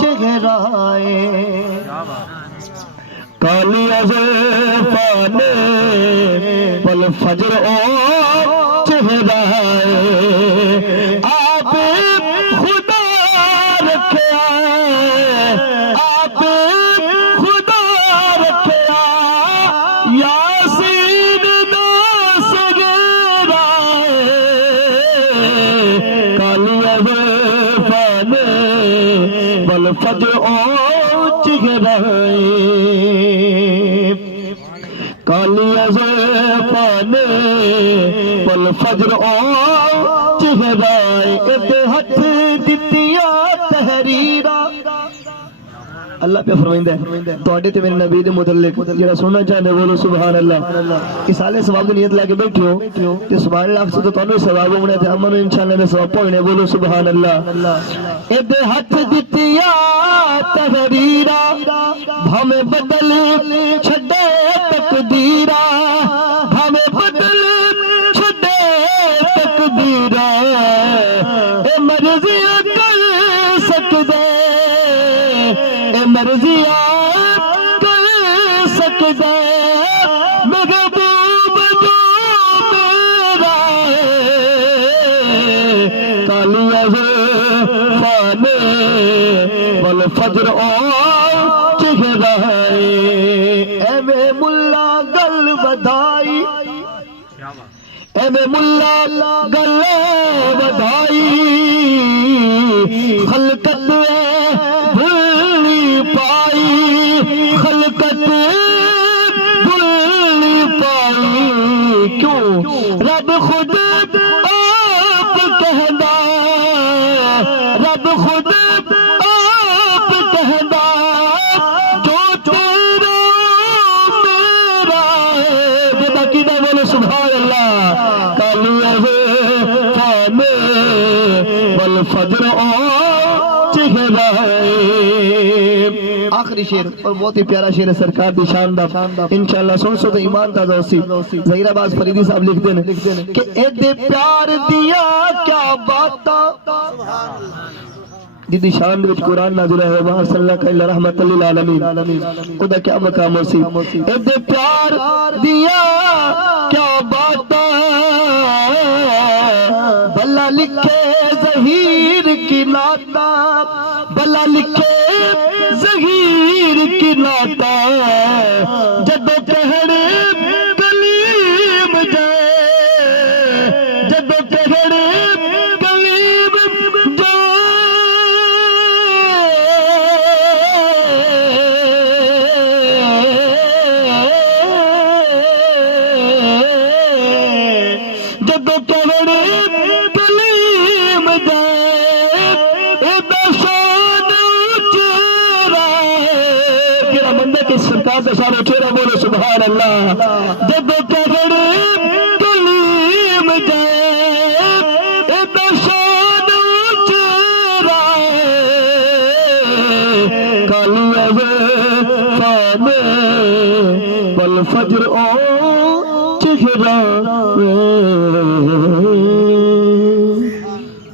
چہرائے کالی ازفانے پل فجر او چہرائے آپ خدا رکھیا آپ خدا رکھیا یاسین دا سگرائے کالی ازفانے پل فجر او چہرائے کالی ازفانے پل فجر او چہرائے ادھے ہتھ دتیا تحریرہ اللہ پہ فرمائندہ ہے توڑے تے میرے نبی دے متعلق جڑا سننا چاہنے بولو سبحان اللہ اس حالے ثواب دی نیت لے کے بیٹھے ہو تے سبحان اللہ سے تو تانوں ثواب ہونے تے امن انشاءاللہ دے ثواب پونے بولو سبحان اللہ ادھے ہتھ دتیا تحریرہ ہمیں بدل چھڈے تقدیرہ ہمیں بدل چھڈے تقدیرہ اے مرضیاں کر سکدے اے مرضیاں کر سکدے محبوب جو میرا کالی ازفانے پل فجر او چہرائے اے میں ملا گل بدائی اے میں ملا گل بدائی خلقت بھولی پائی خلقت بھولی پائی کیوں رب خود آپ کہدا رب خود آپ کہدا جو تیرا میرا ہے جدا کی دا بولو سبحان اللہ کالی ازفانے پل فجر او چہرائے آخری شعر اور بہت ہی پیارا شعر ہے سرکار دی شان دا انشاءاللہ سن سو تو ایمان تازہ ہوسی ظہیر عباس فریدی صاحب لکھ دیں کہ اے دے پیار دیا کیا باتا جدی شان دے وچ قرآن نازل ہے وہاں صلی اللہ علیہ رحمت للعالمین خدا کیا مقام ہوسی اے دے پیار دیا کیا باتا بھلا لکھے ظہیر کی ناتا بھلا لکھے ظہیر کی ناتا جدو کہڑ کلیم جائے جدو کہڑ کلیم جائے جدو کہڑ کلیم جائے اے دشان سرکار دے سارے چہرہ بولو سبحان اللہ جب کہڑ کلیم جائے اے دشان چہرہ کالی ازفانے پل فجر او چہرہ